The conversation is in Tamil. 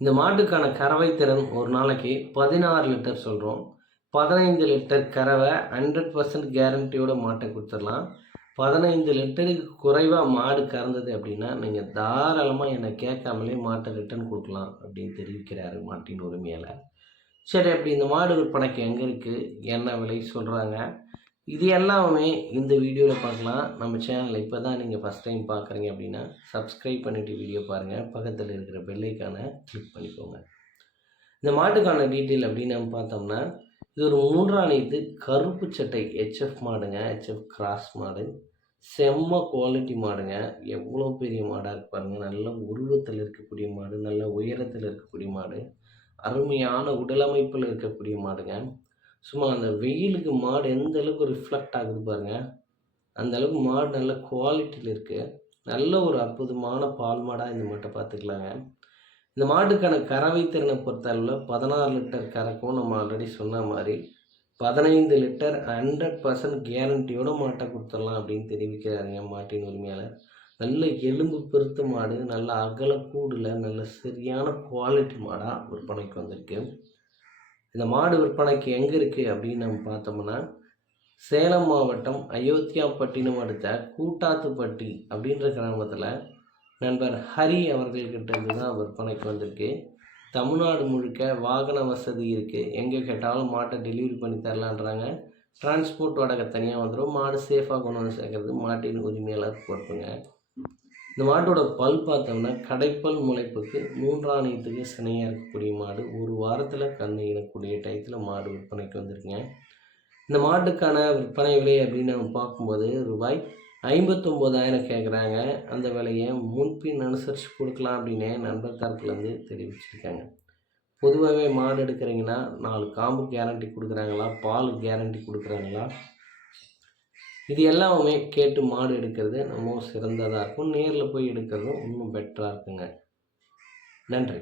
இந்த மாட்டுக்கான கறவை திறன் ஒரு நாளைக்கு பதினாறு லிட்டர் சொல்கிறோம் பதினைந்து லிட்டர் கறவை ஹண்ட்ரட் பர்சன்ட் கேரண்டியோட மாட்டை கொடுத்துடலாம். பதினைந்து லிட்டருக்கு குறைவாக மாடு கறந்தது அப்படின்னா நீங்கள் தாராளமாக என்னை கேட்காமலே மாட்டை ரிட்டர்ன் கொடுக்கலாம் அப்படின்னு தெரிவிக்கிறாரு மாட்டின் உரிமையாளர். சரி அப்படி இந்த மாடு விற்பனைக்கு எங்கே இருக்குது என்ன விலை சொல்கிறாங்க இது எல்லாமே இந்த வீடியோவில் பார்க்கலாம். நம்ம சேனலில் இப்போ தான் நீங்கள் ஃபஸ்ட் டைம் பார்க்குறீங்க அப்படின்னா சப்ஸ்கிரைப் பண்ணிவிட்டு வீடியோ பாருங்கள் பக்கத்தில் இருக்கிற பெல்லைக்கானை கிளிக் பண்ணிக்கோங்க. இந்த மாட்டுக்கான டீட்டெயில் அப்படின்னு நம்ம பார்த்தோம்னா இது ஒரு மூன்றாணைத்து கருப்பு சட்டை ஹெச்எஃப் மாடுங்க. ஹெச்எஃப் கிராஸ் மாடு. செம்ம குவாலிட்டி மாடுங்க. எவ்வளோ பெரிய மாடாக இருக்கு பாருங்கள் நல்ல உருவத்தில் இருக்கக்கூடிய மாடு நல்ல உயரத்தில் இருக்கக்கூடிய மாடு. அருமையான உடலமைப்பில் இருக்கக்கூடிய மாடுங்க. சும்மா அந்த வெயிலுக்கு மாடு எந்த அளவுக்கு ரிஃப்ளெக்ட் ஆகுது பாருங்க. அந்த அளவுக்கு மாடு நல்ல குவாலிட்டியில் இருக்குது நல்ல ஒரு அற்புதமான பால் மாடாக இந்த மாட்டை பார்த்துக்கலாங்க இந்த மாட்டுக்கான கறவை திறனை பொறுத்தளவில் பதினாறு லிட்டர் கறக்கும் நம்ம ஆல்ரெடி சொன்ன மாதிரி பதினைந்து லிட்டர் ஹண்ட்ரட் பர்சன்ட் கேரண்டியோட மாட்டை கொடுத்துடலாம் அப்படின்னு தெரிவிக்கிறாருங்க மாட்டின் உரிமையாளர். நல்ல எலும்பு பெருத்த மாடு நல்ல அகல கூடில் நல்ல சரியான குவாலிட்டி மாடாக விற்பனைக்கு வந்திருக்கு. இந்த மாடு விற்பனைக்கு எங்கே இருக்குது அப்படின்னு நம்ம பார்த்தோம்னா சேலம் மாவட்டம் அயோத்தியாப்பட்டினம் அடுத்த கூட்டாத்துப்பட்டி அப்படின்ற கிராமத்தில் நண்பர் ஹரி அவர்கள்கிட்ட இருந்து தான் விற்பனைக்கு வந்திருக்கு. தமிழ்நாடு முழுக்க வாகன வசதி இருக்குது எங்கே கேட்டாலும் மாட்டை டெலிவரி பண்ணி தரலான்றாங்க. டிரான்ஸ்போர்ட் வாடகை தனியாக வந்துடும் மாடு சேஃபாக கொண்டு வந்து சேர்க்கறது மாட்டின் உரிமையாளர் பொறுப்புங்க. இந்த மாட்டோட பல் பார்த்தோம்னா கடைப்பல் முளைப்புக்கு மூன்றாணையத்துக்கு சினையாக இருக்கக்கூடிய மாடு ஒரு வாரத்தில் கண்ணு இடக்கூடிய டயத்தில் மாடு விற்பனைக்கு வந்திருக்குங்க. இந்த மாட்டுக்கான விற்பனை விலை அப்படின்னு நம்ம பார்க்கும்போது ரூபாய் ஐம்பத்தொம்போதாயிரம் கேட்குறாங்க அந்த விலையை முன்பின் அனுசரித்து கொடுக்கலாம் அப்படின்னு நண்பர் தரப்புலேருந்து தெரிவிச்சிருக்காங்க. பொதுவாகவே மாடு எடுக்கிறீங்கன்னா நாலு காம்பு கேரண்டி கொடுக்குறாங்களா? பால் கேரண்டி கொடுக்குறாங்களா? இது எல்லாமே கேட்டு மாடு எடுக்கிறது ரொம்ப சிறந்ததாக இருக்கும். நேரில் போய் எடுக்கிறதும் இன்னும் பெட்டராக இருக்குங்க. நன்றி.